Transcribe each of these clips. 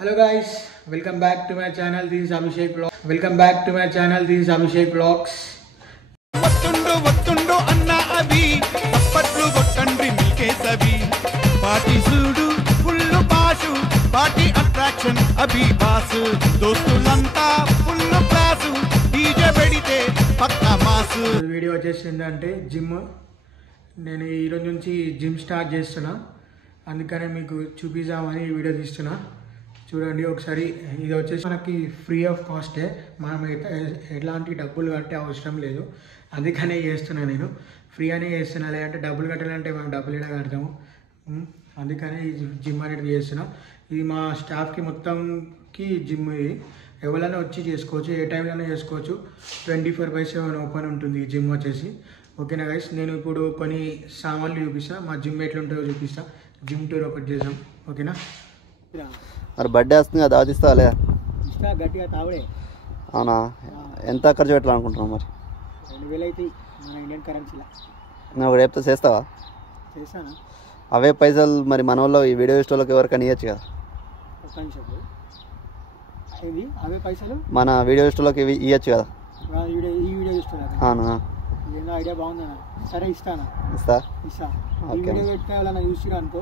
Hello guys, welcome back to my channel. This is Abhishek Vlogs. Welcome back to my channel. This is Abhishek Vlogs. వత్తుండు అన్న అభి తప్పట్లు కొట్టండి మీకే సభి party సూడు full పాషు party attraction అభి బాస్ దోస్తులంతా ఫుల్ క్లాసు డీజే పెడితే పక్కా మాస్. వీడియో వచ్చేసిందంటే జిమ్. నేను ఈరోజు నుంచి జిమ్ స్టార్ట్ చేస్తున్నా, అందుకనే మీకు చూపిద్దామని ఈ వీడియో తీస్తున్నా. చూడండి ఒకసారి. ఇది వచ్చేసి మనకి ఫ్రీ ఆఫ్ కాస్టే, మనం ఎలాంటి డబ్బులు కట్టే అవసరం లేదు, అందుకనే చేస్తున్నా. నేను ఫ్రీ అనే చేస్తున్నా, లేదంటే డబ్బులు కట్టాలంటే మనం డబ్బులు ఇలా కడతాము. అందుకనే ఈ జిమ్ అనేది చేస్తున్నా. ఇది మా స్టాఫ్కి మొత్తంకి జిమ్. ఇది ఎవరైనా వచ్చి చేసుకోవచ్చు, ఏ టైంలోనే చేసుకోవచ్చు. 24/7 ఓపెన్ ఉంటుంది ఈ జిమ్ వచ్చేసి. ఓకేనా గైస్, నేను ఇప్పుడు కొన్ని సామాన్లు చూపిస్తాను, మా జిమ్ ఎట్లుంటుందో చూపిస్తా. జిమ్ టూర్ ఒకటి చేద్దాం. ఓకేనా? మరి బర్త్డే వస్తుంది కదా, దావతిస్తావా లేదా? ఇస్తా, గట్టిగా తావడే. అవునా? ఎంత ఖర్చు పెట్టాలనుకుంటున్నావు మరి? 2000 అవుతాయి మన ఇండియన్ కరెన్సీలో. నేను ఒకటి చెప్తే చేస్తావా? చేస్తానా? అవే పైసలు మరి మన వాళ్ళు ఈ వీడియో ఇష్టంలోకి ఎవరికైనా ఇవ్వచ్చు కదా. ఒక నిమిషం. ఇది అవే పైసలు మన వీడియో ఇష్టంలోకి ఇవ్వచ్చు కదా. ఈ వీడియో చూస్తున్నారు. అవునా? ఏదో ఐడియా బాగుందన్నా. సరే ఇస్తానా? ఇస్తా. ఈ వీడియో పెడితే వాళ్ళని చూసిరు అనుకో,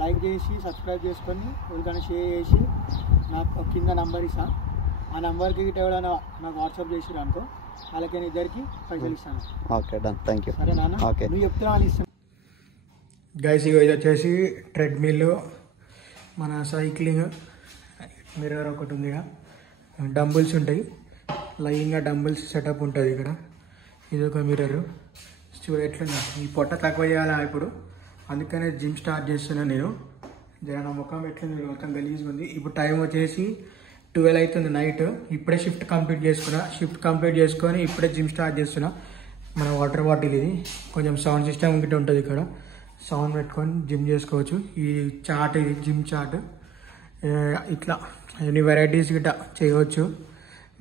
లైక్ చేసి సబ్స్క్రైబ్ చేసుకొని ఎవరికైనా షేర్ చేసి నాకు కింద నంబర్ ఇస్తా. ఆ నంబర్కి గిట్ట ఎవరైనా నాకు వాట్సాప్ చేసిరు అనుకో, వాళ్ళకి ఇద్దరికి పైసలు ఇస్తాను. Okay, done. Thank you. సరే నాన్న, ఓకే. నువ్వు చెప్తున్నా వాళ్ళు ఇస్తాను. గైస్, ఇది వచ్చేసి ట్రెడ్మిల్, మన సైక్లింగ్ మిర్రర్ ఒకటి ఉంది. ఇక్కడ డంబుల్స్ ఉంటాయి, లైన్గా డంబుల్స్ సెటప్ ఉంటుంది ఇక్కడ. ఇది ఒక మిర్రర్. చూడ ఎట్లున్నా, ఈ పొట్ట తక్కువ చేయాలా ఇప్పుడు, అందుకనే జిమ్ స్టార్ట్ చేస్తున్నాను నేను. జర నా ముఖం ఎట్లుంది, మొత్తం గలీజ్గా ఉంది. ఇప్పుడు టైం వచ్చేసి 12 అవుతుంది నైట్. ఇప్పుడే షిఫ్ట్ కంప్లీట్ చేసుకున్నా. షిఫ్ట్ కంప్లీట్ చేసుకొని ఇప్పుడే జిమ్ స్టార్ట్ చేస్తున్నా. మన వాటర్ బాటిల్ ఇది, కొంచెం సౌండ్ సిస్టమ్ గిట్ట ఉంటుంది ఇక్కడ, సౌండ్ పెట్టుకొని జిమ్ చేసుకోవచ్చు. ఈ చార్ట్, ఇది జిమ్ చార్ట్. ఇట్లా ఎన్ని వెరైటీస్ గిట్ట చేయవచ్చు.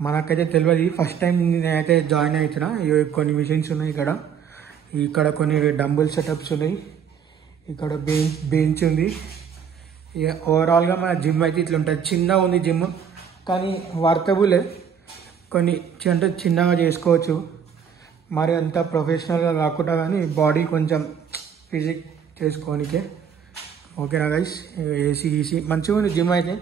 మనకైతే తెలియదు, ఫస్ట్ టైం నేనైతే జాయిన్ అవుతున్నా. కొన్ని మిషన్స్ ఉన్నాయి ఇక్కడ. ఇక్కడ కొన్ని డంబుల్ సెటప్స్ ఉన్నాయి, ఇక్కడ బెంచ్ ఉంది. ఓవరాల్గా మన జిమ్ అయితే ఇట్లా ఉంటుంది. చిన్నగా ఉంది జిమ్, కానీ వర్తబుల్. కొన్ని అంటే చిన్నగా చేసుకోవచ్చు, మరి అంత ప్రొఫెషనల్గా కాకుండా, కానీ బాడీ కొంచెం ఫిజిక్ చేసుకోనికే. ఓకేనా గైస్? ఏసీ మంచిగా ఉంది జిమ్ అయితే.